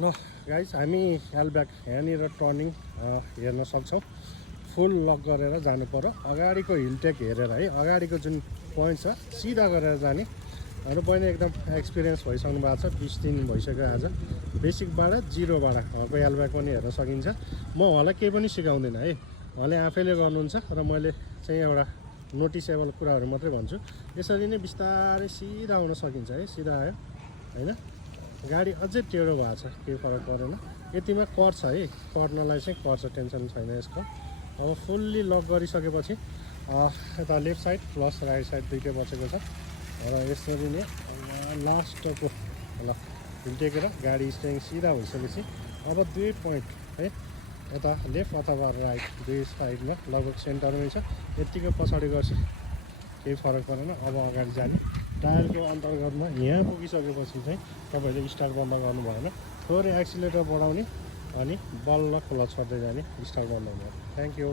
ल गाइस हामी एलब्याक यहाँनिर टर्निङ हेर्न सक्छौँ। फुल लक गरेर जानु पर्यो, अगाडिको हिलटेक हेरेर है। अगाडिको जुन पोइन्ट छ सिधा गरेर जाने। हाम्रो बहिनी एकदम एक्सपिरियन्स भइसक्नु भएको छ, 20 दिन भइसक्यो आज। बेसिकबाट जिरोबाट हको एलब्याक पनि हेर्न सकिन्छ। म उहाँलाई केही पनि सिकाउँदिनँ है, उहाँले आफैले गर्नुहुन्छ र मैले चाहिँ एउटा नोटिसेबल कुराहरू मात्रै भन्छु। यसरी नै बिस्तारै सिधा आउन सकिन्छ है। सिधा आयो होइन, गाडी अझै टेढो भएको छ, केही फरक परेन। यतिमा कर्छ है, कर्नलाई चाहिँ कर्छ, टेन्सन छैन यसको। अब फुल्ली लक गरिसकेपछि यता left side plus right side दुइटै बचेको छ र यसरी नै लास्टको ल हिलटेकेर गाडी स्टेङ सिधा भइसकेपछि अब दुई पोइन्ट है, यता लेफ्ट अथवा राइट दुई साइडमा लगभग सेन्टरमै छ। यत्तिको पछाडि गर्छ केही फरक परेन। अब अगाडि जाने टायरको अन्तर्गतमा यहाँ पुगिसकेपछि चाहिँ तपाईँले स्टार्ट बन्द गर्नु भएन, थोरै एक्सिलेटर बढाउने अनि बल्ल क्लच छोड्दै जाने, स्टार्ट बन्द हुँदैन। Thank you.